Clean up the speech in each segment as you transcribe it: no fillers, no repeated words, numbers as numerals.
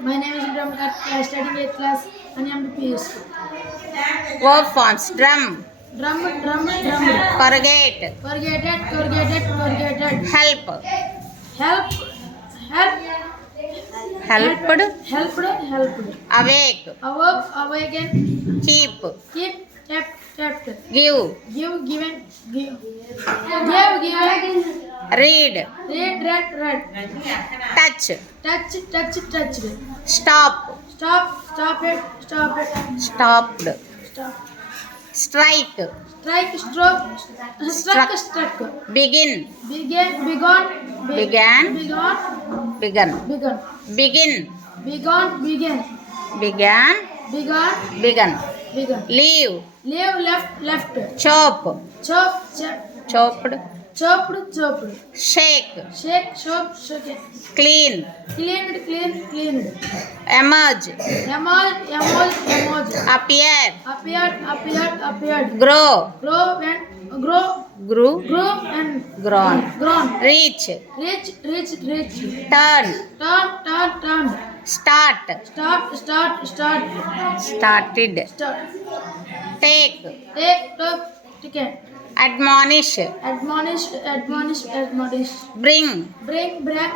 My name is Ibrahim Khat. I study 8th class and I am the PSC. Verb forms. Drum. Drum, drum, drum. Corrugate. Corrugated, corrugated, corrugated. Help. Help, help. Helped. Helped, helped. Awake. Awoke, awaken. Keep. Keep, kept, kept. Give. Give, given, give. Give, given. Read. Read, read, read. Touch. Touch, touch, touched. Stop. Stop, stop it, stop it. Stopped. Stop. Strike. Strike, stroke, struck, struck. Begin. Began, begun, Began. begun, Begun. begun. Begin. Begun, began, Began. begun, Begun. begun. Leave. Leave, left, left. Chop. Chop, chop, Chopped. chopped, chopped. Shake. Shake, chop, shake. Clean. Cleaned, cleaned, cleaned. Emerge. Emerge, emerge, emerge. Appear. Appeared, appeared, appeared. Grow. Grow, went, grow, Grew. grow and Grown. grown. Reach. Reach, reach, reach. Turn. Turn, turn, turn. Start. Start, start, start. Started. Start. Take. Take, took, ticket. Admonish. Admonish, admonish, admonish. Bring. Bring, bring,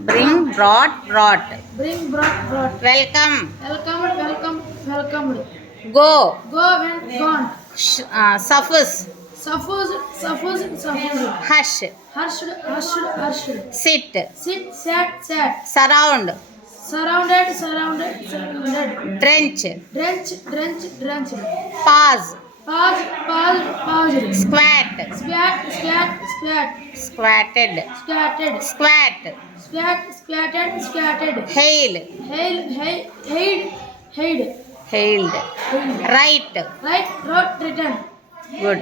Bring. Brought. Brought. bring, brought, brought. Welcome. Welcomed, welcome, welcomed. Go. Go, went, gone. Suffice. Suppose, suppose, suppose. Hush. Hushed, hushed, hushed. Sit. Sit, sat, sat. Surround. Surrounded, surrounded, surrounded. Drench. Drench, drench, drenched. Pause. Pause, paused, paused. Squat. Squat, squat, squat. Squatted. Squatted. Squat. Squat, squatted, squatted. Hail. Hail, hail, hailed, hailed. Hailed. Hailed. Right. Right, wrote, written. Good.